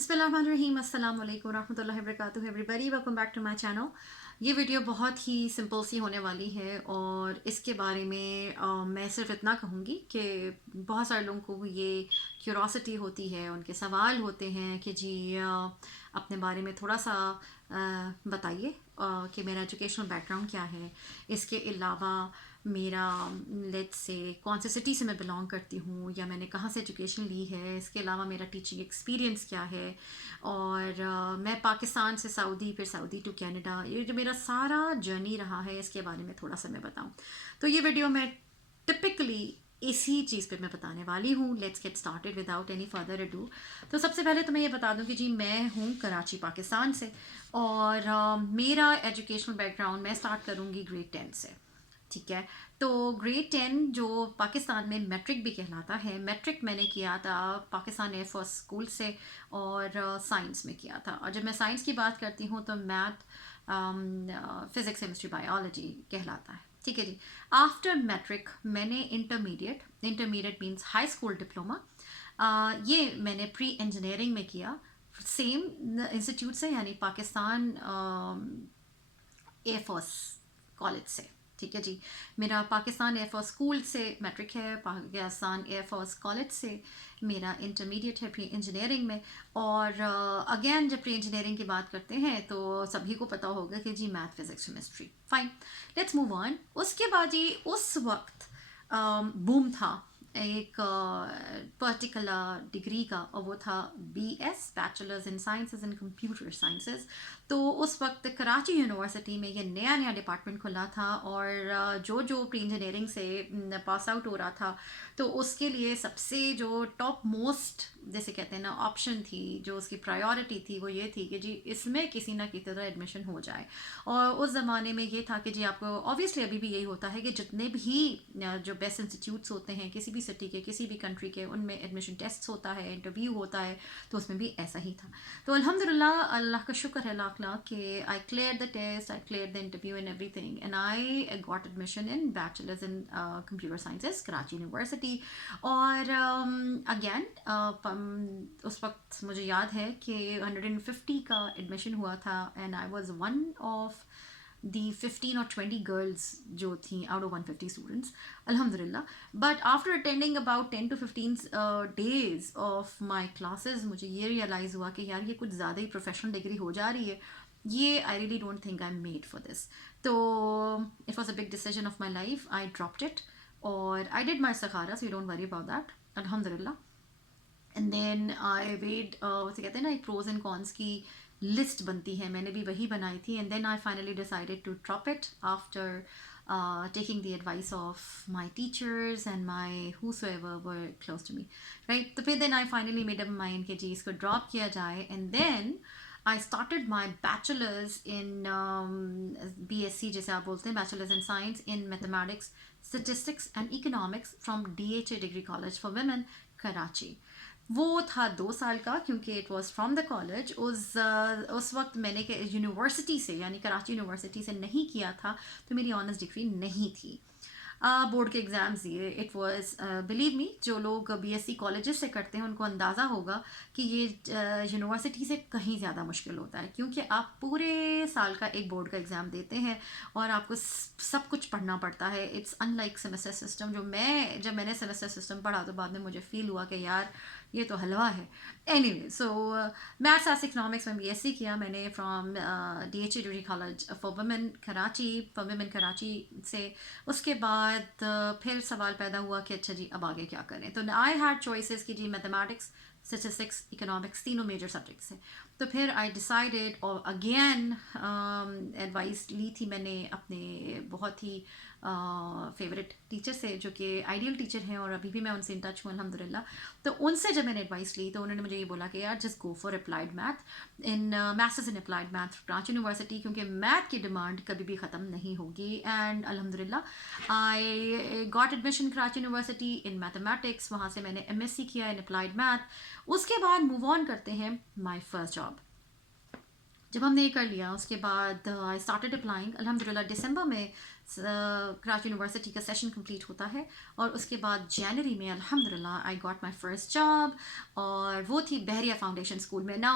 बिस्मिल्लाहिर्रहमानिर्रहीम अस्सलाम वालेकुम रहमतुल्लाहि व बरकातुहू everybody welcome back to my channel. ये वीडियो बहुत ही सिंपल सी होने वाली है और इसके बारे में मैं सिर्फ इतना कहूँगी कि बहुत सारे लोगों को ये क्यूरोसिटी होती है, उनके सवाल होते हैं कि जी अपने बारे में थोड़ा सा बताइए कि मेरा एजुकेशनल बैकग्राउंड क्या है, इसके अलावा मेरा लेट्स से कौन से सिटी से मैं बिलोंग करती हूँ या मैंने कहाँ से एजुकेशन ली है, इसके अलावा मेरा टीचिंग एक्सपीरियंस क्या है और मैं पाकिस्तान से सऊदी फिर सऊदी टू कनाडा, ये जो मेरा सारा जर्नी रहा है इसके बारे में थोड़ा सा मैं बताऊँ। तो ये वीडियो मैं टिपिकली इसी चीज़ पे मैं बताने वाली हूँ। Let's get started without any further ado. तो सबसे पहले तो मैं ये बता दूँ कि जी मैं हूँ कराची पाकिस्तान से और मेरा एजुकेशनल बैकग्राउंड मैं स्टार्ट करूँगी ग्रेड 10 से। ठीक है, तो ग्रेड 10 जो पाकिस्तान में मैट्रिक भी कहलाता है, मैट्रिक मैंने किया था पाकिस्तान एयर फोर्स स्कूल से और साइंस में किया था। और जब मैं साइंस की बात करती हूँ तो मैथ, फिज़िक्स, केमिस्ट्री, बायोलॉजी कहलाता है। ठीक है जी। आफ्टर मैट्रिक मैंने intermediate means high school diploma, ये मैंने प्री इंजीनियरिंग में किया सेम इंस्टीट्यूट से, यानी पाकिस्तान एयरफोर्स कॉलेज से। ठीक है जी, मेरा पाकिस्तान एयरफोर्स स्कूल से मैट्रिक है, पाकिस्तान एयरफोर्स कॉलेज से मेरा इंटरमीडिएट है प्री इंजीनियरिंग में। और अगेन जब प्री इंजीनियरिंग की बात करते हैं तो सभी को पता होगा कि जी math physics chemistry. Fine, let's move on. उसके बाद जी उस वक्त बूम था एक पर्टिकुलर डिग्री का और वो था BS, bachelors in sciences and computer sciences. तो उस वक्त कराची यूनिवर्सिटी में ये नया नया डिपार्टमेंट खुला था और जो प्री इंजीनियरिंग से पास आउट हो रहा था तो उसके लिए सबसे जो टॉप मोस्ट जैसे कहते हैं ना ऑप्शन थी, जो उसकी प्रायोरिटी थी वो ये थी कि जी इसमें किसी ना किसी तरह एडमिशन हो जाए। और उस ज़माने में ये था कि जी आपको ऑब्वियसली अभी भी यही होता है कि जितने भी जो बेस्ट इंस्टीट्यूट्स होते हैं किसी भी सिटी के किसी भी कंट्री के, उनमें एडमिशन टेस्ट होता है, इंटरव्यू होता है, तो उसमें भी ऐसा ही था। तो अल्हम्दुलिल्लाह, अल्लाह का शुक्र है लाख लाख कि I clear the test, I clear the interview and everything and I got admission in bachelors in computer sciences Karachi university. और अगेन उस वक्त मुझे याद है कि 150 का एडमिशन हुआ था and I was one of the 15 or 20 girls जो थी out of 150 students, alhamdulillah. But after attending about 10 to 15 days of my classes, मुझे ये realize हुआ कि यार ये कुछ ज़्यादा ही professional degree हो जा रही है, ये I really don't think I'm made for this. तो it was a big decision of my life. I dropped it और I did my istikhara, so you don't worry about that, alhamdulillah. And then I weighed उसे कहते हैं ना एक pros and cons की list बनती है, मैंने भी वही बनाई थी। And then I finally decided to drop it after taking the advice of my teachers and my whosoever were close to me, right? तो फिर then I finally made up my mind कि जी इसको ड्रॉप किया जाए। and then I started my bachelor's in BSc जैसे आप बोलते हैं, bachelor's in science in mathematics, statistics and economics from DHA Degree College for Women, Karachi. वो था 2 साल का, क्योंकि it was from the college. उस वक्त मैंने यूनिवर्सिटी से यानी कराची यूनिवर्सिटी से नहीं किया था, तो मेरी ऑनर्स डिग्री नहीं थी। बोर्ड के एग्ज़ाम्स दिए। इट वाज बिलीव मी, जो लोग BSc कॉलेजेस से करते हैं उनको अंदाज़ा होगा कि ये यूनिवर्सिटी से कहीं ज़्यादा मुश्किल होता है, क्योंकि आप पूरे साल का एक बोर्ड का एग्ज़ाम देते हैं और आपको सब कुछ पढ़ना पड़ता है। It's unlike semester system. जब मैंने सेमेस्टर सिस्टम पढ़ा तो बाद में मुझे फील हुआ कि यार ये तो हलवा है। Anyway, so maths and economics में BSc किया मैंने from DHA degree college for women Karachi से। उसके बाद फिर सवाल पैदा हुआ कि अच्छा जी अब आगे क्या करें। तो आई हैड चॉइसेस कि जी मैथमेटिक्स, स्टैटिस्टिक्स, इकोनॉमिक्स तीनों मेजर सब्जेक्ट्स से। तो फिर आई डिसाइडेड, और अगेन एडवाइस ली थी मैंने अपने बहुत ही फेवरेट टीचर से, जो कि आइडियल टीचर हैं और अभी भी मैं उनसे इन टच हूँ अल्हम्दुलिल्लाह। तो उनसे जब मैंने एडवाइस ली तो उन्होंने मुझे ये बोला कि यार just go for applied math in masters in applied math Karachi university, क्योंकि मैथ की डिमांड कभी भी ख़त्म नहीं होगी। एंड अल्हम्दुलिल्लाह आई got admission Karachi university in mathematics. वहाँ से मैंने MSc किया इन अप्लाइड मैथ। उसके बाद मूव ऑन करते हैं माई फर्स्ट जॉब। जब हमने ये कर लिया उसके बाद आई स्टार्टेड अप्लाइंग। अल्हम्दुलिल्लाह दिसंबर में कराची यूनिवर्सिटी का सेशन कंप्लीट होता है और उसके बाद जनवरी में अल्हम्दुलिल्लाह I got my first job, और वो थी बहरिया फाउंडेशन स्कूल में ना।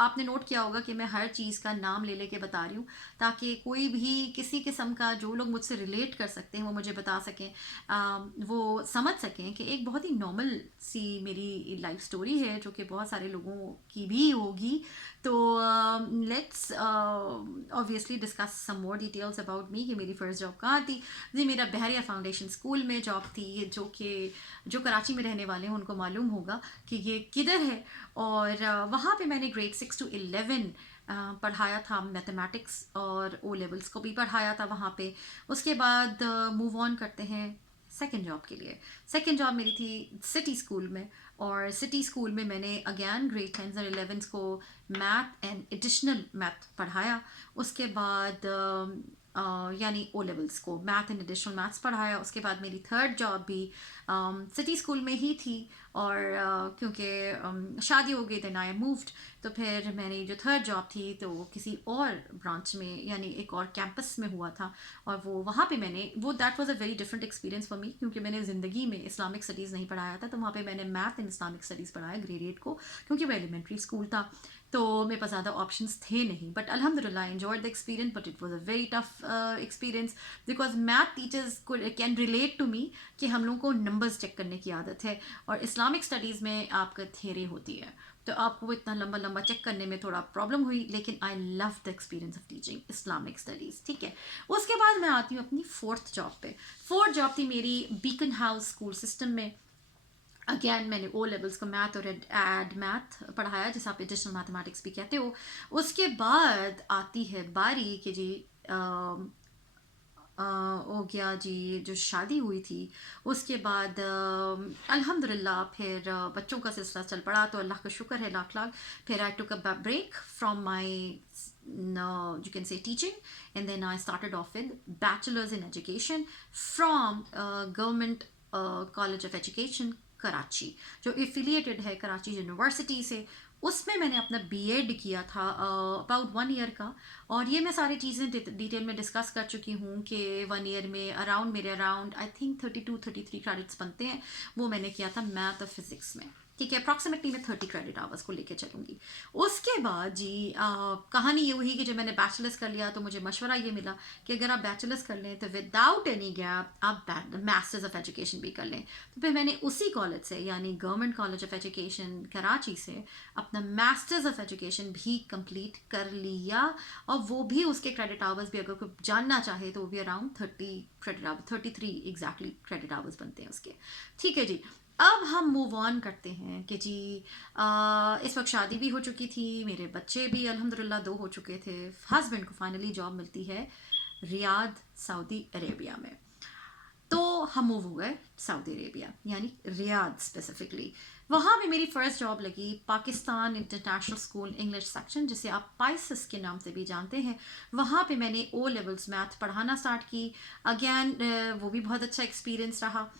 आपने नोट किया होगा कि मैं हर चीज़ का नाम ले लेके बता रही हूँ ताकि कोई भी किसी किस्म का जो लोग मुझसे रिलेट कर सकते हैं वो मुझे बता सकें, वो समझ सकें कि एक बहुत ही नॉर्मल सी मेरी लाइफ स्टोरी है जो कि बहुत सारे लोगों की भी होगी। तो let's obviously discuss some more details about me कि मेरी फ़र्स्ट जॉब कहाँ थी। जी मेरा बहरिया फाउंडेशन स्कूल में जॉब थी, जो कराची में रहने वाले हैं उनको मालूम होगा कि ये किधर है। और वहाँ पे मैंने ग्रेड 6 to 11 पढ़ाया था, मैथमेटिक्स और ओ लेवल्स को भी पढ़ाया था वहाँ पे। उसके बाद मूव ऑन करते हैं सेकेंड जॉब के लिए। सेकेंड जॉब मेरी थी सिटी स्कूल में, और सिटी स्कूल में मैंने अगेन ग्रेड 10 और 11 को मैथ एंड एडिशनल मैथ पढ़ाया। उसके बाद यानी ओ लेवल्स को मैथ एंड एडिशनल मैथ्स पढ़ाया। उसके बाद मेरी थर्ड जॉब भी सिटी स्कूल में ही थी, और क्योंकि शादी हो गई देन आई मूव्ड, तो फिर मैंने जो थर्ड जॉब थी तो वो किसी और ब्रांच में यानी एक और कैंपस में हुआ था, और वो वहाँ पे मैंने that was a very different experience for me, क्योंकि मैंने ज़िंदगी में इस्लामिक स्टडीज़ नहीं पढ़ाया था। तो वहाँ पे मैंने मैथ एंड इस्लामिक स्टडीज़ पढ़ाया ग्रेड 8 को, क्योंकि वो एलिमेंट्री स्कूल था तो मेरे पास ज़्यादा ऑप्शंस थे नहीं। बट अल्हम्दुलिल्लाह I enjoyed the experience, but it was a very tough experience because math teachers can relate to me कि हम लोगों को नंबर्स चेक करने की आदत है, और इस्लामिक स्टडीज़ में आपका थियरी होती है तो आपको वो इतना लंबा लंबा चेक करने में थोड़ा प्रॉब्लम हुई। लेकिन I love the experience of teaching Islamic studies. ठीक है, उसके बाद मैं आती हूँ अपनी फोर्थ जॉब पे। फोर्थ जॉब थी मेरी बीकन हाउस स्कूल सिस्टम में। अगेन मैंने ओ लेवल्स को मैथ और एड मैथ पढ़ाया, जिसे आप एडिशनल मैथमेटिक्स भी कहते हो। उसके बाद आती है बारी कि जी हो गया जी जो शादी हुई थी। उसके बाद अल्हम्दुलिल्लाह फिर बच्चों का सिलसिला चल पड़ा, तो अल्लाह का शुक्र है लाख लाख। फिर I took a break from my you can say teaching, and then I started off with bachelor's in education from government college of education Karachi, जो एफिलिएटेड है कराची यूनिवर्सिटी से। उसमें मैंने अपना बीएड किया था अबाउट 1 ईयर का, और ये मैं सारी चीज़ें डिटेल में डिस्कस कर चुकी हूँ कि 1 ईयर में मेरे अराउंड आई थिंक 32-33 क्रेडिट्स बनते हैं। वो मैंने किया था मैथ और फिजिक्स में। ठीक है, अप्रॉक्सीमेटली मैं 30 क्रेडिट आवर्स को लेके चलूँगी। उसके बाद जी कहानी ये हुई कि जब मैंने बैचलर्स कर लिया तो मुझे मशवरा ये मिला कि अगर आप बैचलर्स कर लें तो विदाउट एनी गैप आप मास्टर्स ऑफ एजुकेशन भी कर लें। तो फिर मैंने उसी कॉलेज से यानी government college of education Karachi से अपना मास्टर्स ऑफ एजुकेशन भी कंप्लीट कर लिया, और वो भी उसके क्रेडिट आवर्स भी अगर कोई जानना चाहे तो वो भी around 30 credit hours, 33 exactly credit hours बनते हैं उसके। ठीक है जी, अब हम मूव ऑन करते हैं कि जी इस वक्त शादी भी हो चुकी थी, मेरे बच्चे भी अल्हम्दुलिल्लाह 2 हो चुके थे। हस्बैंड को फाइनली जॉब मिलती है रियाद सऊदी अरेबिया में, तो हम मूव हो गए सऊदी अरेबिया यानी रियाद स्पेसिफिकली। वहाँ भी मेरी फ़र्स्ट जॉब लगी Pakistan international school English section, जिसे आप पाइसिस के नाम से भी जानते हैं। वहाँ पे मैंने ओ लेवल्स मैथ पढ़ाना स्टार्ट की। अगेन वो भी बहुत अच्छा एक्सपीरियंस रहा।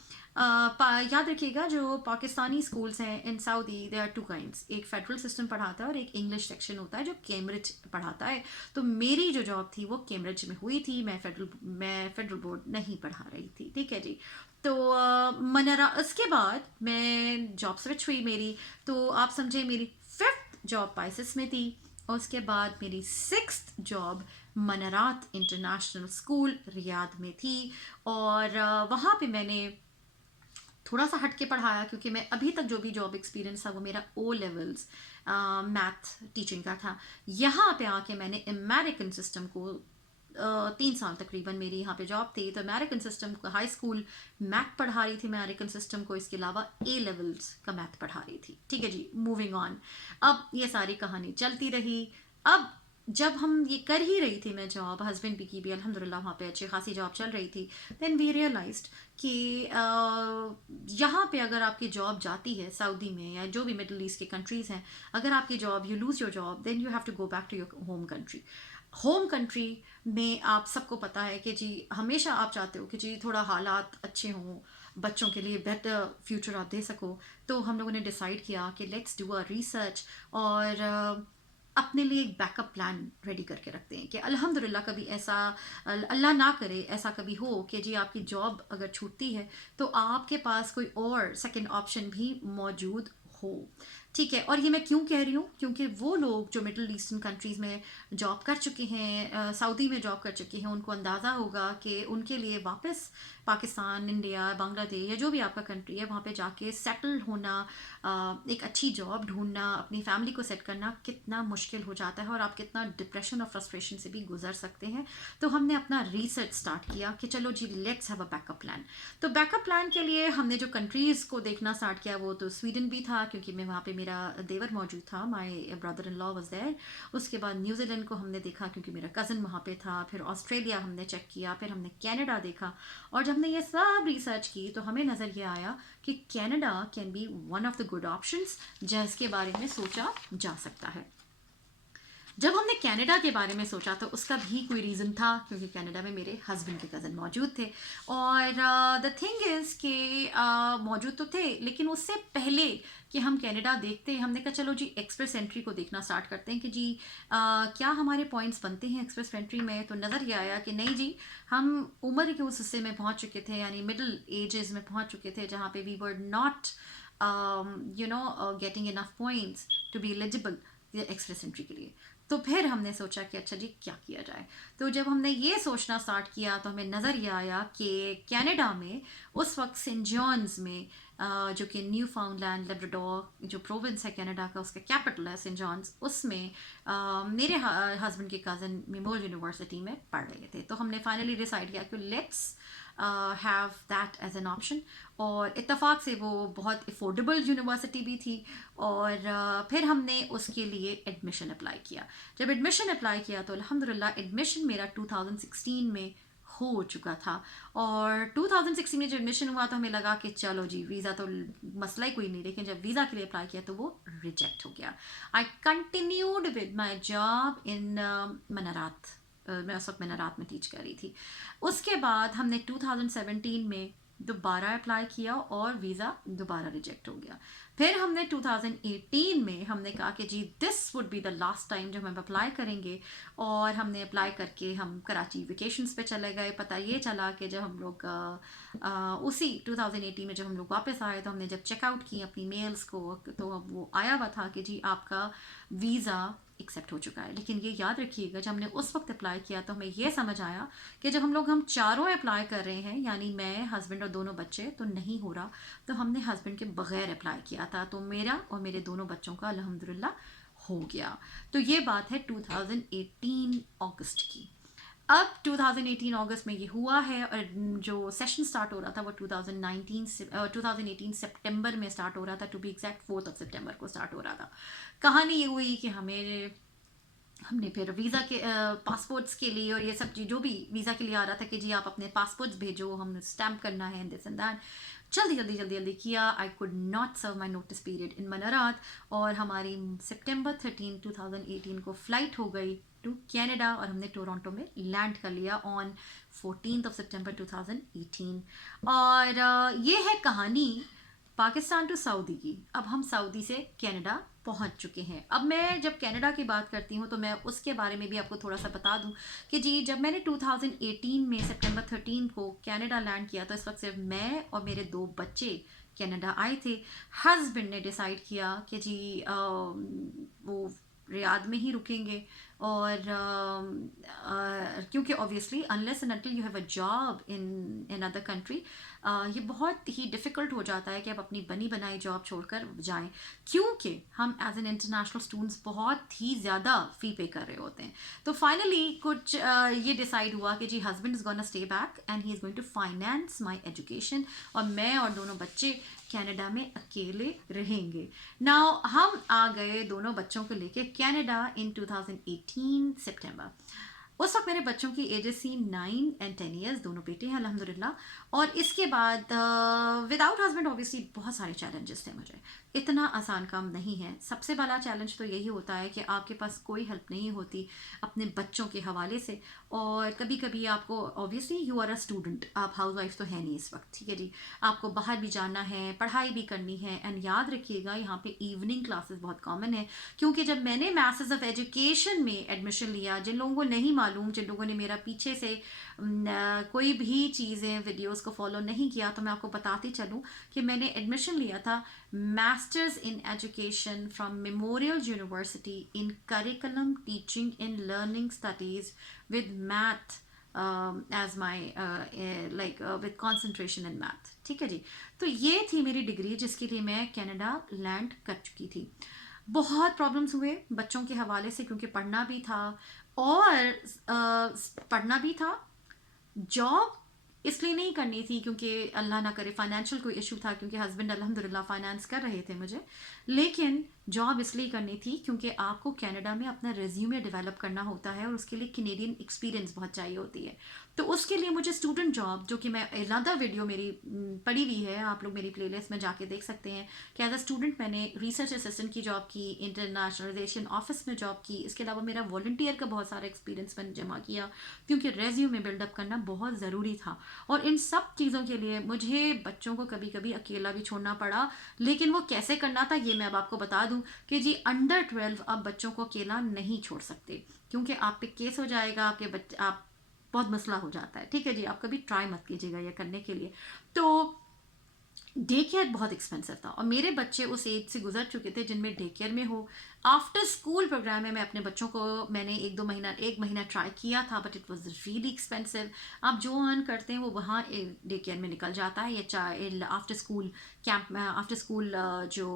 याद रखिएगा जो पाकिस्तानी स्कूल्स हैं in Saudi they are 2 kinds, एक फेडरल सिस्टम पढ़ाता है और एक इंग्लिश सेक्शन होता है जो कैम्ब्रिज पढ़ाता है। तो मेरी जो जॉब थी वो कैम्ब्रिज में हुई थी, मैं फेडरल बोर्ड नहीं पढ़ा रही थी। ठीक है जी, तो मनरा उसके बाद मैं जॉब स्विच हुई मेरी, तो आप समझे मेरी 5th जॉब पाइसिस में थी। और उसके बाद मेरी 6th job Manarat International School Riyadh में थी, और वहाँ पे मैंने थोड़ा सा हट के पढ़ाया क्योंकि मैं अभी तक जो भी जॉब एक्सपीरियंस था वो मेरा ओ लेवल्स मैथ टीचिंग का था। यहाँ पे आके मैंने अमेरिकन सिस्टम को 3 साल तकरीबन मेरी यहाँ पे जॉब थी, तो अमेरिकन सिस्टम को हाई स्कूल मैथ पढ़ा रही थी मैं अमेरिकन सिस्टम को, इसके अलावा ए लेवल्स का मैथ पढ़ा रही थी। ठीक है जी, मूविंग ऑन। अब ये सारी कहानी चलती रही। अब जब हम ये कर ही रही थी मैं जॉब, हस्बैंड भी की भी अल्हम्दुलिल्लाह वहाँ पे अच्छी खासी जॉब चल रही थी, देन वी रियलाइज्ड कि यहाँ पे अगर आपकी जॉब जाती है सऊदी में या जो भी मिडल ईस्ट के कंट्रीज़ हैं, अगर आपकी job you lose your job then you have to go back to your home country. Home country में आप सबको पता है कि जी हमेशा आप चाहते हो कि जी थोड़ा हालात अच्छे हों, बच्चों के लिए बेटर फ्यूचर आप दे सको। तो हम लोगों ने डिसाइड किया कि लेट्स डू अ रिसर्च, और अपने लिए एक बैकअप प्लान रेडी करके रखते हैं कि अल्हम्दुलिल्लाह कभी ऐसा, अल्लाह ना करे ऐसा कभी हो कि जी आपकी जॉब अगर छूटती है तो आपके पास कोई और सेकंड ऑप्शन भी मौजूद हो। ठीक है, और ये मैं क्यों कह रही हूँ, क्योंकि वो लोग जो मिडिल ईस्टर्न कंट्रीज़ में जॉब कर चुके हैं, सऊदी में जॉब कर चुके हैं, उनको अंदाज़ा होगा कि उनके लिए वापस पाकिस्तान, इंडिया, बांग्लादेश या जो भी आपका कंट्री है वहाँ पे जाके सेटल होना, एक अच्छी जॉब ढूंढना, अपनी फैमिली को सेट करना कितना मुश्किल हो जाता है और आप कितना डिप्रेशन और फ्रस्ट्रेशन से भी गुजर सकते हैं। तो हमने अपना रिसर्च स्टार्ट किया कि चलो जी let's have a backup plan. तो बैकअप प्लान के लिए हमने जो कंट्रीज़ को देखना स्टार्ट किया वो तो स्वीडन भी था, क्योंकि मैं वहाँ पे मेरा देवर मौजूद था, my brother in law was there. उसके बाद न्यूजीलैंड को हमने देखा क्योंकि मेरा कज़न वहाँ पे था, फिर ऑस्ट्रेलिया हमने चेक किया, फिर हमने कनाडा देखा। और जब हमने ये सब रिसर्च की तो हमें नज़र ये आया कि Canada can be one of the good options जिसके बारे में सोचा जा सकता है। जब हमने कनाडा के बारे में सोचा तो उसका भी कोई रीज़न था, क्योंकि कनाडा में मेरे हस्बैंड के कज़न मौजूद थे। और द थिंग इज़ कि मौजूद तो थे, लेकिन उससे पहले कि हम कनाडा देखते हैं हमने कहा चलो जी एक्सप्रेस एंट्री को देखना स्टार्ट करते हैं कि जी क्या हमारे पॉइंट्स बनते हैं एक्सप्रेस एंट्री में। तो नज़र ये आया कि नहीं जी, हम उम्र के उस हिस्से में पहुंच चुके थे, यानी मिडिल एजेस में पहुंच चुके थे, जहाँ पे we were not getting enough points to be eligible express entry के लिए। तो फिर हमने सोचा कि अच्छा जी क्या किया जाए। तो जब हमने ये सोचना स्टार्ट किया तो हमें नज़र ये आया कि कनाडा में उस वक्त सेंट जॉन्स में, जो कि न्यू फाउंडलैंड लेब्राडोर जो प्रोविंस है कनाडा का, उसका कैपिटल है सेंट जॉन्स, उसमें मेरे हस्बैंड के कज़न मेमोरियल यूनिवर्सिटी में पढ़ रहे थे। तो हमने फाइनली डिसाइड किया कि let's have that as an option. और इत्तेफाक से वो बहुत अफोर्डेबल यूनिवर्सिटी भी थी। और फिर हमने उसके लिए एडमिशन अप्लाई किया। जब एडमिशन अप्लाई किया तो अल्हम्दुलिल्लाह एडमिशन मेरा 2016 में हो चुका था। और 2016 में जब एडमिशन हुआ तो हमें लगा कि चलो जी वीज़ा तो मसला ही कोई नहीं, लेकिन जब वीज़ा के लिए अप्लाई किया तो वो रिजेक्ट हो गया। I continued with my job in Manarat. मैं उस वक्त मनारात में टीच कर रही थी। उसके बाद हमने 2017 में दोबारा अप्लाई किया और वीज़ा दोबारा रिजेक्ट हो गया। फिर हमने 2018 में हमने कहा कि जी this would be the last time जब हम अप्लाई करेंगे। और हमने अप्लाई करके हम कराची वेकेशंस पे चले गए। पता ये चला कि जब हम लोग उसी 2018 में जब हम लोग वापस आए तो हमने जब चेकआउट की अपनी मेल्स को तो अब वो आया हुआ था कि जी आपका वीज़ा एक्सेप्ट हो चुका है। लेकिन ये याद रखिएगा जब हमने उस वक्त अप्लाई किया तो हमें ये समझ आया कि जब हम चारों अप्लाई कर रहे हैं, यानी मैं, हस्बैंड और दोनों बच्चे, तो नहीं हो रहा। तो हमने हस्बैंड के बगैर अप्लाई किया था, तो मेरा और मेरे दोनों बच्चों का अल्हम्दुलिल्लाह हो गया। तो ये बात है 2018 अगस्त की। अब 2018 अगस्त में ये हुआ है और जो सेशन स्टार्ट हो रहा था वो 2018 सितंबर में स्टार्ट हो रहा था, टू बी एग्जैक्ट 4 सितंबर को स्टार्ट हो रहा था। कहानी ये हुई कि हमने फिर वीज़ा के पासपोर्ट्स के लिए और ये सब चीज़ जो भी वीज़ा के लिए आ रहा था कि जी आप अपने पासपोर्ट्स भेजो, हमने स्टैम्प करना है दिस एंड दैट, जल्दी किया। I could not serve my notice period in Manarat. और हमारी सितंबर 13 2018 को फ़्लाइट हो गई टू कनाडा और हमने टोरंटो में लैंड कर लिया ऑन 14 सितंबर 2018। और ये है कहानी पाकिस्तान टू सऊदी की। अब हम सऊदी से कनाडा पहुंच चुके हैं। अब मैं जब कनाडा की बात करती हूँ तो मैं उसके बारे में भी आपको थोड़ा सा बता दूं कि जी जब मैंने 2018 में सितंबर 13 को कनाडा लैंड किया तो इस वक्त सिर्फ मैं और मेरे 2 बच्चे कनाडा आए थे। हस्बैंड ने डिसाइड किया कि जी वो रियाद में ही रुकेंगे। और क्योंकि obviously unless and until you have a job in other country, ये बहुत ही डिफ़िकल्ट हो जाता है कि आप अपनी बनी बनाई जॉब छोड़कर जाएं, क्योंकि हम एज एन इंटरनेशनल स्टूडेंट्स बहुत ही ज़्यादा फ़ी पे कर रहे होते हैं। तो फाइनली कुछ ये डिसाइड हुआ कि जी husband is gonna stay back and he is going to finance my education, और मैं और दोनों बच्चे कनाडा में अकेले रहेंगे। नाउ हम आ गए दोनों बच्चों को लेके कनाडा इन 2018 सितंबर। उस वक्त मेरे बच्चों की एजेस थी 9 and 10 years, दोनों बेटे हैं अल्हम्दुलिल्लाह। और इसके बाद विदाउट हस्बैंड ऑब्वियसली बहुत सारे चैलेंजेस थे मुझे, इतना आसान काम नहीं है। सबसे बड़ा चैलेंज तो यही होता है कि आपके पास कोई हेल्प नहीं होती अपने बच्चों के हवाले से। और कभी कभी आपको, obviously you are a student, आप हाउस वाइफ तो है नहीं इस वक्त, ठीक है जी, आपको बाहर भी जाना है, पढ़ाई भी करनी है। एंड याद रखिएगा यहाँ पे इवनिंग क्लासेस बहुत कॉमन है, क्योंकि जब मैंने मास्टर्स ऑफ एजुकेशन में एडमिशन लिया, जिन लोगों को नहीं मालूम, जिन लोगों ने मेरा पीछे से कोई भी चीज़ें वीडियोस को फॉलो नहीं किया, तो मैं आपको बताती चलूँ कि मैंने एडमिशन लिया था masters in education from memorial university in curriculum teaching in learning studies with math as my like with concentration in math, ठीक है जी। तो ये थी मेरी डिग्री जिसके लिए मैं कनाडा लैंड कर चुकी थी। बहुत प्रॉब्लम्स हुए बच्चों के हवाले से, क्योंकि पढ़ना भी था, और पढ़ना भी था। जॉब इसलिए नहीं करनी थी क्योंकि अल्लाह ना करे फाइनेंशियल कोई इशू था, क्योंकि हस्बैंड अल्हम्दुलिल्लाह फाइनेंस कर रहे थे मुझे। लेकिन जॉब इसलिए करनी थी क्योंकि आपको कनाडा में अपना रेज्यूमे डेवलप करना होता है, और उसके लिए कैनेडियन एक्सपीरियंस बहुत चाहिए होती है। तो उसके लिए मुझे स्टूडेंट जॉब, जो कि मैं अलहदा वीडियो मेरी पड़ी हुई है, आप लोग मेरी प्लेलिस्ट में जाके देख सकते हैं कि एज अ स्टूडेंट मैंने रिसर्च असिस्टेंट की जॉब की, इंटरनेशनलाइजेशन ऑफिस में जॉब की। इसके अलावा मेरा वॉलंटियर का बहुत सारा एक्सपीरियंस मैंने जमा किया, क्योंकि रेज्यूमे बिल्डअप करना बहुत ज़रूरी था। और इन सब चीज़ों के लिए मुझे बच्चों को कभी कभी अकेला भी छोड़ना पड़ा। लेकिन वो कैसे करना था ये मैं अब आपको बता दूं कि जी, अंडर 12 आप बच्चों को अकेला नहीं छोड़ सकते, क्योंकि आप पे केस हो जाएगा, आपके बच्चे, आप बहुत मसला हो जाता है, ठीक है जी। आप कभी ट्राई मत कीजिएगा ये करने के लिए। तो डे केयर बहुत एक्सपेंसिव था, और मेरे बच्चे उस एज से गुजर चुके थे जिनमें डे केयर में हो। आफ्टर स्कूल प्रोग्राम में मैं अपने बच्चों को, मैंने एक महीना ट्राई किया था, but it was really expensive. आप जो अर्न करते हैं वो वहाँ डे केयर में निकल जाता है, या चाहे after school camp, after school जो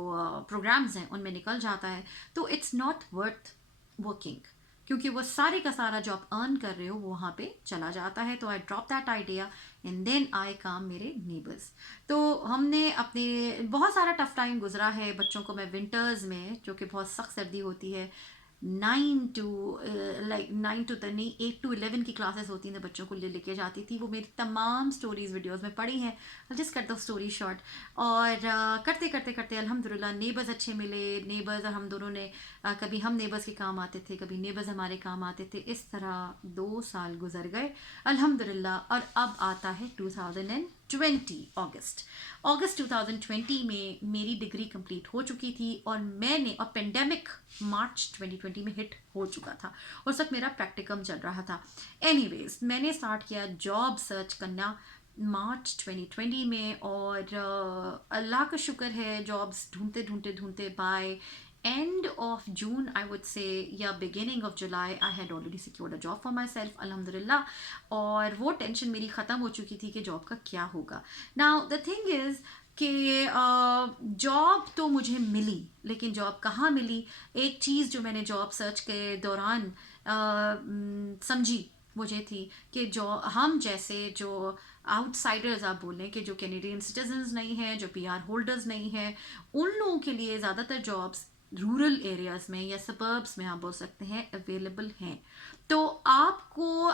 प्रोग्राम्स हैं उनमें निकल जाता है। तो इट्स नॉट वर्थ वर्किंग, क्योंकि वो सारे का सारा जॉब अर्न कर रहे हो वो वहाँ पे चला जाता है। तो I drop that idea and then I came मेरे नेबर्स। तो हमने अपने बहुत सारा टफ टाइम गुजरा है बच्चों को। मैं विंटर्स में, जो कि बहुत सख्त सर्दी होती है, 8 to 11 की क्लासेस होती हैं, बच्चों को लेके जाती थी। वो मेरी तमाम स्टोरीज वीडियोस में पड़ी हैं, जस्ट करता हूँ स्टोरी शॉर्ट। और करते करते करते अल्हम्दुलिल्लाह नेबर्स अच्छे मिले। नेबर्स और हम दोनों ने कभी हम नेबर्स के काम आते थे, कभी नेबर्स हमारे काम आते थे। इस तरह 2 साल गुजर गए अल्हम्दुलिल्लाह। और अब आता है 2020 अगस्त 2020 में मेरी डिग्री कंप्लीट हो चुकी थी, और पेंडेमिक मार्च 2020 में हिट हो चुका था। उस वक्त मेरा प्रैक्टिकम चल रहा था। एनीवेज, मैंने स्टार्ट किया जॉब सर्च करना मार्च 2020 में, और अल्लाह का शुक्र है जॉब्स ढूंढते ढूंढते ढूंढते bye end of June, I would say, या beginning of July, I had already secured a job for myself, अल्हम्दुलिल्लाह। और वो टेंशन मेरी ख़त्म हो चुकी थी कि जॉब का क्या होगा। Now the thing is कि जॉब तो मुझे मिली, लेकिन जॉब कहाँ मिली? एक चीज़ जो मैंने जॉब सर्च के दौरान समझी वो ये थी कि जो हम जैसे जो आउटसाइडर्स आप बोलें, कि जो कैनेडियन सिटीजन्स नहीं हैं, जो पीआर होल्डर्स नहीं हैं, उन लोगों के लिए ज़्यादातर जॉब्स रूरल एरियाज़ में या सबर्ब्स में आप बोल सकते हैं अवेलेबल हैं। तो आपको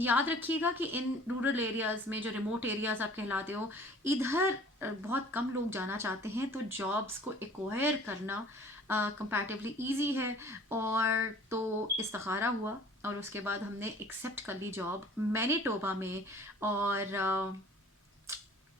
याद रखिएगा कि इन रूरल एरियाज़ में, जो रिमोट एरियाज़ आप कहलाते हो, इधर बहुत कम लोग जाना चाहते हैं। तो जॉब्स को एक्वायर करना कंपैरेटिवली ईजी है। और तो इस्तिखारा हुआ, और उसके बाद हमने एक्सेप्ट कर ली जॉब मैनीटोबा में। और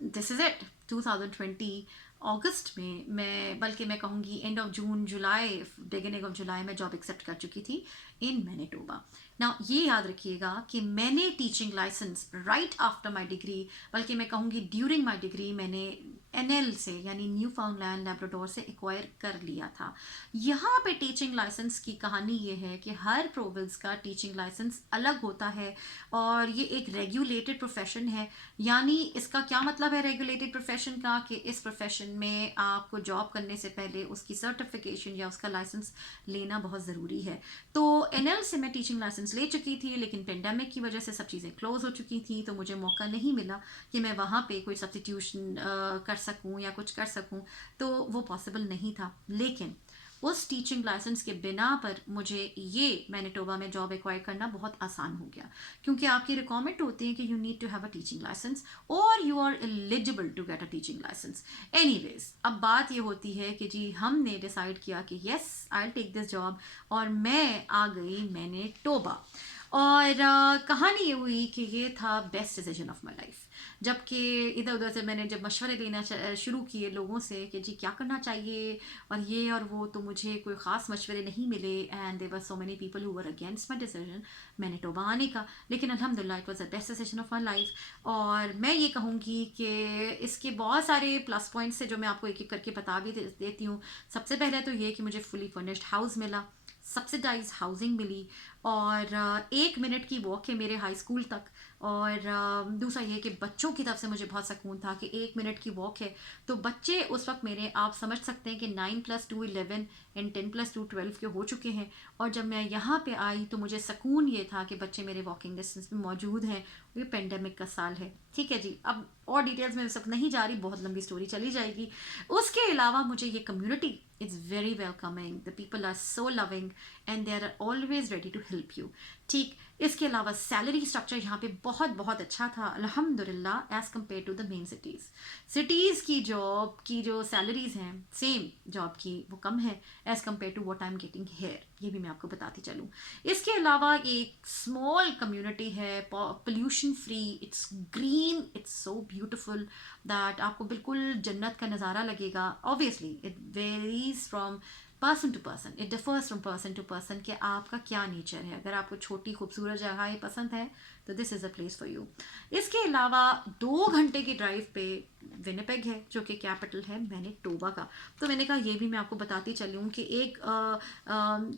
दिस इज़ इट 2020 अगस्त में, मैं बल्कि मैं कहूँगी end of June July beginning of July में जॉब एक्सेप्ट कर चुकी थी इन मैनीटोबा। ना ये याद रखिएगा कि मैंने teaching license right after my degree, बल्कि मैं कहूँगी ड्यूरिंग माय डिग्री, मैंने एनएल से यानी न्यू फाउंडलैंड लैब्राडोर से एक्वायर कर लिया था। यहाँ पे टीचिंग लाइसेंस की कहानी ये है कि हर प्रोविंस का टीचिंग लाइसेंस अलग होता है, और ये एक रेगुलेटेड प्रोफेशन है। यानी इसका क्या मतलब है रेगुलेटेड प्रोफेशन का? कि इस प्रोफेशन में आपको जॉब करने से पहले उसकी सर्टिफिकेशन या उसका लाइसेंस लेना बहुत ज़रूरी है। तो एनएल से मैं टीचिंग लाइसेंस ले चुकी थी, लेकिन पेंडेमिक की वजह से सब चीज़ें क्लोज हो चुकी थी, तो मुझे मौका नहीं मिला कि मैं वहाँ पे कोई सब्स्टिट्यूशन कर सकूँ या कुछ कर सकूँ। तो वो पॉसिबल नहीं था। लेकिन उस टीचिंग लाइसेंस के बिना पर मुझे ये मैनिटोबा में जॉब एक्वायर करना बहुत आसान हो गया, क्योंकि आपकी रिक्वायरमेंट होती है कि you need to have a teaching licence और you are eligible to get a teaching licence. Anyways, अब बात ये होती है कि जी हमने डिसाइड किया कि yes I will take this job, और मैं आ गई मैनिटोबा। और कहानी ये हुई कि ये था best decision of my life. जबकि इधर उधर से मैंने जब मशवरे लेना शुरू किए लोगों से कि जी क्या करना चाहिए और ये और वो, तो मुझे कोई ख़ास मशवरे नहीं मिले, and there were so many people who were against my decision Manitoba आने का। लेकिन अल्हम्दुलिल्लाह it was the best decision of my life. और मैं ये कहूँगी कि इसके बहुत सारे प्लस पॉइंट्स है जो मैं आपको एक एक करके बता भी देती हूँ। सबसे पहले तो ये कि मुझे फुली फर्निश्ड हाउस मिला, सब्सिडाइज हाउसिंग मिली, और 1 मिनट की वॉक है मेरे हाई स्कूल तक। और दूसरा ये कि बच्चों की तरफ से मुझे बहुत सुकून था कि 1 मिनट की वॉक है, तो बच्चे उस वक्त मेरे, आप समझ सकते हैं कि 9+2 11 एंड 10+2 12 के हो चुके हैं। और जब मैं यहाँ पे आई तो मुझे सुकून ये था कि बच्चे मेरे वॉकिंग डिस्टेंस में मौजूद हैं। ये पेंडेमिक का साल है, ठीक है जी। अब और डिटेल्स में इस वक्त नहीं जा रही, बहुत लंबी स्टोरी चली जाएगी। उसके अलावा मुझे ये community is very welcoming, the people are so loving and they are always ready to help you. ठीक, इसके अलावा सैलरी स्ट्रक्चर यहाँ पे बहुत बहुत अच्छा था अल्हम्दुलिल्लाह, as compare to the main cities की जॉब की जो सैलरीज हैं सेम जॉब की वो कम है as compare to what I am getting here, ये भी मैं आपको बताती चलूँ। इसके अलावा एक स्मॉल कम्युनिटी है, pollution free, it's green, it's so beautiful that आपको बिल्कुल जन्नत का नज़ारा लगेगा। Obviously it varies from person to person, it differs from person to person कि आपका क्या नेचर है। अगर आपको छोटी खूबसूरत जगहें पसंद है तो this is a place for you. इसके अलावा 2 घंटे की ड्राइव पे विनिपेग है जो कि कैपिटल है मैनिटोबा का। तो मैंने कहा ये भी मैं आपको बताती चलूँ कि एक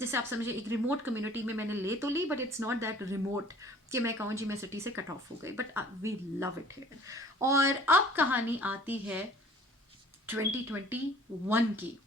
जैसे आप समझिए एक रिमोट कम्युनिटी में मैंने ले तो ली, but it's not that remote कि मैं कहूँ जी मैं सिटी से कट ऑफ हो गई, but we love it here. और अब कहानी आती है 2021 की।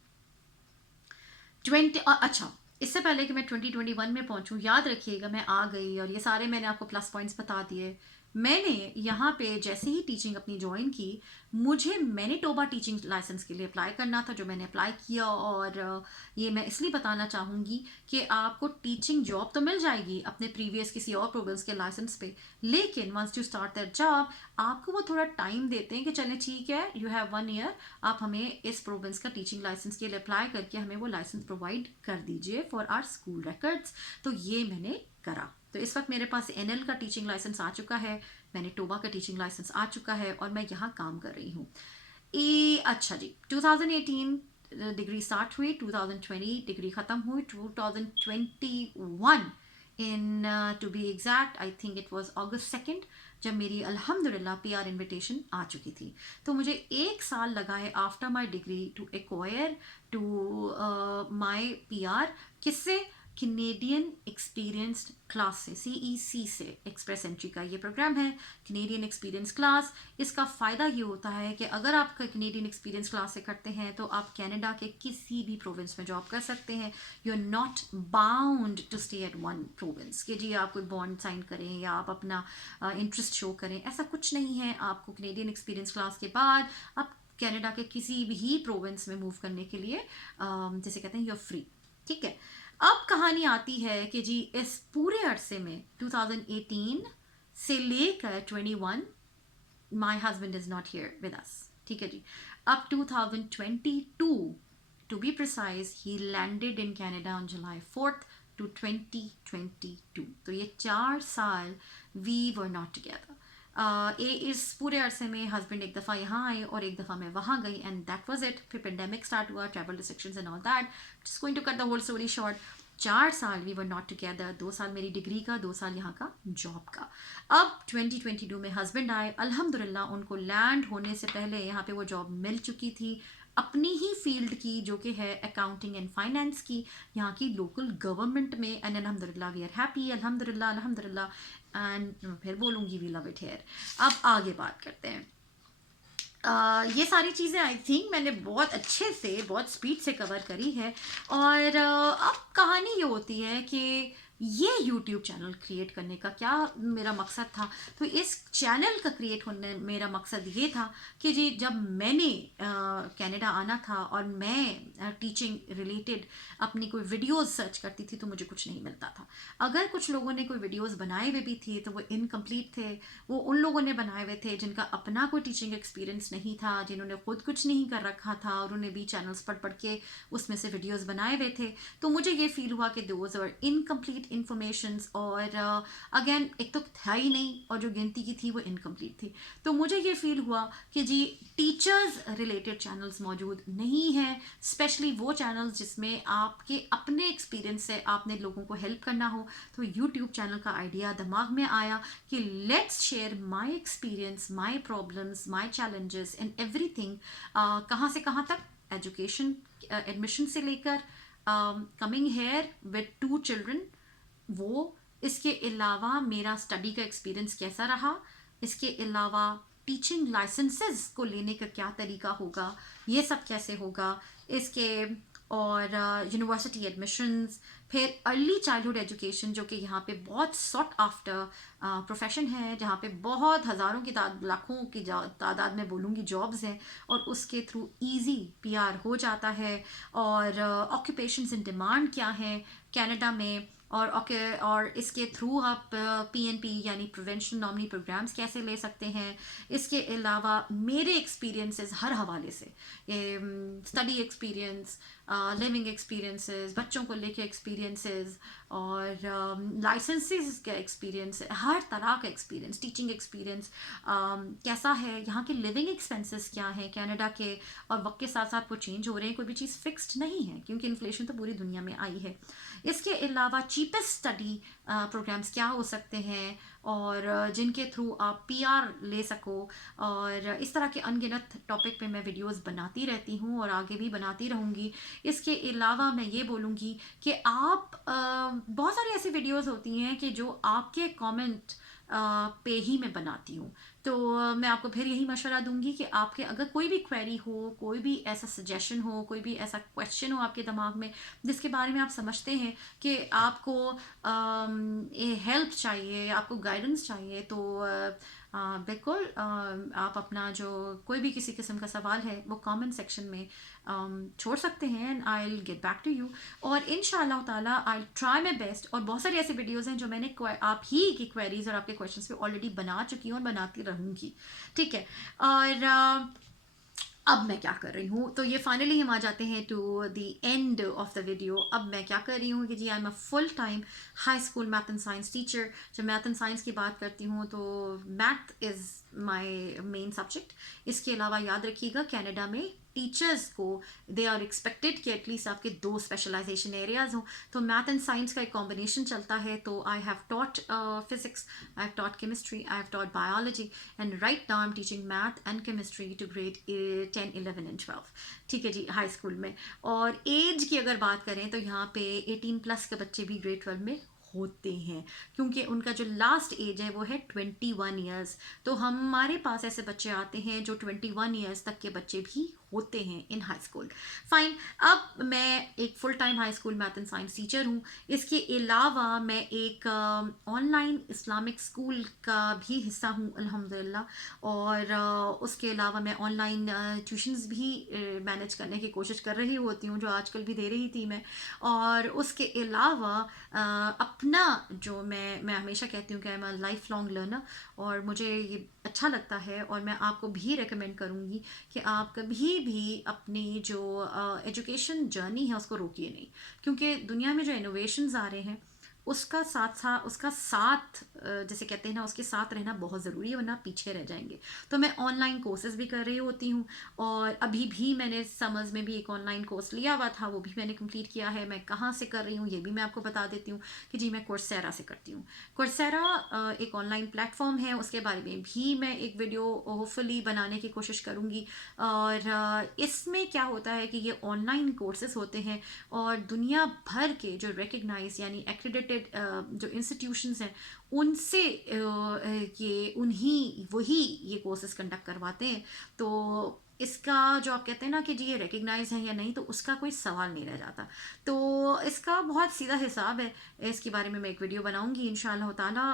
अच्छा, इससे पहले कि मैं 2021 में पहुंचूं, याद रखिएगा मैं आ गई और ये सारे मैंने आपको प्लस पॉइंट्स बता दिए। मैंने यहाँ पे जैसे ही टीचिंग अपनी ज्वाइन की, मुझे मैनिटोबा टीचिंग लाइसेंस के लिए अप्लाई करना था, जो मैंने अप्लाई किया। और ये मैं इसलिए बताना चाहूँगी कि आपको टीचिंग जॉब तो मिल जाएगी अपने प्रीवियस किसी और प्रोविंस के लाइसेंस पे, लेकिन once you start that job आपको वो थोड़ा टाइम देते हैं कि चलें ठीक है, यू हैव 1 ईयर, आप हमें इस प्रोविंस का टीचिंग लाइसेंस के लिए अप्लाई करके हमें वो लाइसेंस प्रोवाइड कर दीजिए फॉर आवर स्कूल रिकॉर्ड्स। तो ये मैंने करा। तो इस वक्त मेरे पास NL का टीचिंग लाइसेंस आ चुका है, मैनिटोबा का टीचिंग लाइसेंस आ चुका है, और मैं यहाँ काम कर रही हूँ। अच्छा जी, 2018 डिग्री स्टार्ट हुई, 2020 डिग्री ख़त्म हुई, 2021 in to be exact I think it was August 2 जब मेरी अल्हम्दुलिल्लाह PR इनविटेशन आ चुकी थी। तो मुझे 1 साल लगा है after my degree to acquire to my PR। किससे? कैनेडियन एक्सपीरियंस्ड क्लास से, CEC से। एक्सप्रेस एंट्री का ये प्रोग्राम है, कैनेडियन एक्सपीरियंस क्लास। इसका फ़ायदा ये होता है कि अगर आप कैनेडियन एक्सपीरियंस क्लास से करते हैं तो आप कनाडा के किसी भी प्रोविंस में जॉब कर सकते हैं। You are not bound to stay at one province कि जी आप कोई बॉन्ड साइन करें या आप अपना इंटरेस्ट शो करें, ऐसा कुछ नहीं है। आपको कैनेडियन एक्सपीरियंस क्लास के बाद आप कनाडा के किसी भी प्रोविंस में मूव करने के लिए जैसे कहते हैं यू आर फ्री, ठीक है। अब कहानी आती है कि जी इस पूरे अरसे में 2018 से लेकर 21 my husband is not here with us, ठीक है जी। अब 2022 to be precise he landed in Canada on July 4th to 2022। तो ये 4 साल वी वर नॉट टुगेदर। इस पूरे अरसे में हस्बैंड एक दफ़ा यहाँ आए और एक दफ़ा मैं वहाँ गई, एंड दैट वाज इट। फिर पेंडेमिक स्टार्ट हुआ, travel restrictions and all that. Just going to cut the whole story short, 4 साल वी वर नॉट टुगेदर। 2 साल मेरी डिग्री का, 2 साल यहाँ का जॉब का। अब 2022 में हस्बैंड आए, अल्हम्दुलिल्लाह उनको लैंड होने से पहले यहाँ पे वो जॉब मिल चुकी थी अपनी ही फील्ड की, जो कि है अकाउंटिंग एंड फाइनेंस की, यहाँ की लोकल गवर्नमेंट में। एंड अल्हम्दुलिल्लाह वी आर हैप्पी, अल्हम्दुलिल्लाह अल्हम्दुलिल्लाह। एंड फिर बोलूँगी वी लव इट हेयर। अब आगे बात करते हैं। ये सारी चीज़ें आई थिंक मैंने बहुत अच्छे से, बहुत स्पीड से कवर करी है। और अब कहानी ये होती है कि ये यूट्यूब चैनल क्रिएट करने का क्या मेरा मकसद था। तो इस चैनल का क्रिएट होने मेरा मकसद ये था कि जी जब मैंने कनाडा आना था और मैं टीचिंग रिलेटेड अपनी कोई वीडियोस सर्च करती थी तो मुझे कुछ नहीं मिलता था। अगर कुछ लोगों ने कोई वीडियोस बनाए हुए भी थे तो वो इनकम्प्लीट थे, वो उन लोगों ने बनाए हुए थे जिनका अपना कोई टीचिंग एक्सपीरियंस नहीं था, जिन्होंने खुद कुछ नहीं कर रखा था और उन्होंने भी चैनल्स पढ़ पढ़ के उसमें से वीडियोस बनाए हुए थे। तो मुझे ये फील हुआ कि दोज आर इनकम्प्लीट इन्फॉर्मेशंस और अगेन एक तो था ही नहीं और जो गिनती की थी वो इनकम्प्लीट थी। तो मुझे ये फील हुआ कि जी टीचर्स रिलेटेड चैनल्स मौजूद नहीं हैं, स्पेशली वो चैनल्स जिसमें आपके अपने एक्सपीरियंस से आपने लोगों को हेल्प करना हो। तो यूट्यूब चैनल का आइडिया दिमाग में आया कि let's share my experience, my problems, my challenges and everything. कहाँ से कहाँ तक, एजुकेशन एडमिशन से लेकर कमिंग हेयर विद 2 चिल्ड्रन, वो इसके अलावा मेरा स्टडी का एक्सपीरियंस कैसा रहा, इसके अलावा टीचिंग लाइसेंसेस को लेने का क्या तरीका होगा, ये सब कैसे होगा, इसके और यूनिवर्सिटी एडमिशन्स, फिर अर्ली चाइल्डहुड एजुकेशन जो कि यहाँ पे बहुत सॉट आफ्टर प्रोफेशन है, जहाँ पे बहुत हज़ारों की लाखों की तादाद में बोलूँगी जॉब्स हैं और उसके थ्रू इजी पीआर हो जाता है। और ऑक्यूपेशंस इन डिमांड क्या है कनाडा में, और इसके थ्रू आप पीएनपी यानी प्रिवेंशन नॉमिनी प्रोग्राम्स कैसे ले सकते हैं। इसके अलावा मेरे एक्सपीरियंसेस हर हवाले से, स्टडी एक्सपीरियंस, लिविंग एक्सपीरियंसेस, बच्चों को लेके एक्सपीरियंसेस और लाइसेंसेस का एक्सपीरियंस, हर तरह का एक्सपीरियंस, टीचिंग एक्सपीरियंस कैसा है, यहाँ के लिविंग एक्सपेंसेस क्या हैं कनाडा के, और वक्त के साथ साथ वो चेंज हो रहे हैं, कोई भी चीज़ फिक्स्ड नहीं है क्योंकि इन्फ्लेशन तो पूरी दुनिया में आई है। इसके अलावा चीपेस्ट स्टडी प्रोग्राम्स क्या हो सकते हैं और जिनके थ्रू आप पीआर ले सको, और इस तरह के अनगिनत टॉपिक पे मैं वीडियोस बनाती रहती हूँ और आगे भी बनाती रहूँगी। इसके अलावा मैं ये बोलूँगी कि आप बहुत सारी ऐसी वीडियोस होती हैं कि जो आपके कमेंट पे ही मैं बनाती हूँ। तो मैं आपको फिर यही मशवरा दूंगी कि आपके अगर कोई भी क्वेरी हो, कोई भी ऐसा सजेशन हो, कोई भी ऐसा क्वेश्चन हो आपके दिमाग में जिसके बारे में आप समझते हैं कि आपको हेल्प चाहिए, आपको गाइडेंस चाहिए, तो बिल्कुल आप अपना जो कोई भी किसी किस्म का सवाल है वो कमेंट सेक्शन में छोड़ सकते हैं and I will get back to you. और इंशाल्लाह ताला आई ट्राई माई बेस्ट। और बहुत सारी ऐसी वीडियोस हैं जो मैंने आप ही की क्वेरीज और आपके क्वेश्चंस पे ऑलरेडी बना चुकी हूँ और बनाती रहूँगी, ठीक है। और अब मैं क्या कर रही हूँ, तो ये फाइनली हम आ जाते हैं to the end of the video. अब मैं क्या कर रही हूँ कि जी I am a full time high school math and science teacher. जब मैथ एंड साइंस की बात करती हूँ तो math is my main subject. इसके अलावा याद रखिएगा कनाडा में टीचर्स को दे आर एक्सपेक्टेड कि एटलीस्ट आपके 2 स्पेशलाइजेशन एरियाज हों। तो मैथ एंड साइंस का एक कॉम्बिनेशन चलता है। तो I have taught physics, I have taught chemistry, I have taught biology and right now I am teaching math and chemistry to grade 10, 11 and 12, ठीक है जी, हाई स्कूल में। और एज की अगर बात करें तो यहाँ पे 18+ के बच्चे भी ग्रेड 12 में होते हैं क्योंकि उनका जो लास्ट एज है वो है 21 ईयर्स। तो हमारे पास ऐसे बच्चे आते हैं जो 21 ईयर्स तक के बच्चे भी होते हैं इन हाई स्कूल। फाइन, अब मैं एक full time high school math and science teacher हूँ। इसके अलावा मैं एक ऑनलाइन इस्लामिक स्कूल का भी हिस्सा हूँ अल्हम्दुलिल्लाह। और उसके अलावा मैं ऑनलाइन ट्यूशन्स भी मैनेज करने की कोशिश कर रही होती हूँ, जो आजकल भी दे रही थी मैं। और उसके अलावा अपना जो मैं हमेशा कहती हूँ कि आई am a life long learner, और मुझे ये अच्छा लगता है और मैं आपको भी रेकमेंड करूँगी कि आप कभी भी अपनी जो एजुकेशन जर्नी है उसको रोकिए नहीं, क्योंकि दुनिया में जो इनोवेशंस आ रहे हैं उसका साथ जैसे कहते हैं ना, उसके साथ रहना बहुत ज़रूरी है, वरना पीछे रह जाएंगे। तो मैं ऑनलाइन कोर्सेज भी कर रही होती हूँ और अभी भी मैंने समर्स में भी एक ऑनलाइन कोर्स लिया हुआ था, वो भी मैंने कंप्लीट किया है। मैं कहाँ से कर रही हूँ ये भी मैं आपको बता देती हूँ कि जी मैं कोर्सेरा से करती हूँ। कोर्सेरा एक ऑनलाइन प्लेटफॉर्म है, उसके बारे में भी मैं एक वीडियो होपफुली बनाने की कोशिश करूँगी। और इसमें क्या होता है कि ये ऑनलाइन कोर्सेज होते हैं और दुनिया भर के जो रिकग्नाइज यानी एक्रेडिटेड जो इंस्टीट्यूशंस हैं उनसे ये वही ये कोर्सेज कंडक्ट करवाते हैं। तो इसका जो आप कहते हैं ना कि जी ये रिकग्नाइज है या नहीं, तो उसका कोई सवाल नहीं रह जाता। तो इसका बहुत सीधा हिसाब है। इसके बारे में मैं एक वीडियो बनाऊंगी इंशाल्लाह ताला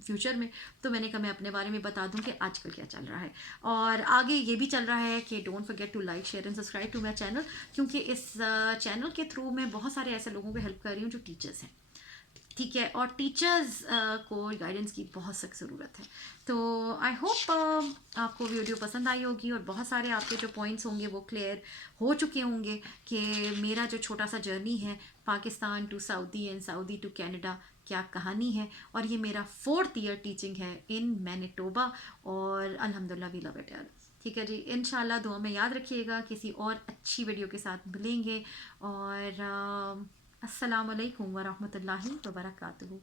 फ्यूचर में। तो मैंने कहा मैं अपने बारे में बता दूं कि आजकल क्या चल रहा है। और आगे ये भी चल रहा है कि don't forget to like share and subscribe to my channel, क्योंकि इस चैनल के थ्रू मैं बहुत सारे ऐसे लोगों को हेल्प कर रही हूँ जो टीचर्स हैं, ठीक है, और टीचर्स को गाइडेंस की बहुत सख्त ज़रूरत है। तो आई होप आपको वीडियो पसंद आई होगी और बहुत सारे आपके जो पॉइंट्स होंगे वो क्लियर हो चुके होंगे कि मेरा जो छोटा सा जर्नी है Pakistan to Saudi and Saudi to Canada क्या कहानी है। और ये मेरा 4th ईयर टीचिंग है इन मैनिटोबा, और अल्हम्दुलिल्लाह वी लव इट यार। ठीक है जी, इंशाल्लाह दुआ में याद रखिएगा, किसी और अच्छी वीडियो के साथ मिलेंगे। और अस्सलाम वालेकुम वरहमतुल्लाहि वबरकातुहू।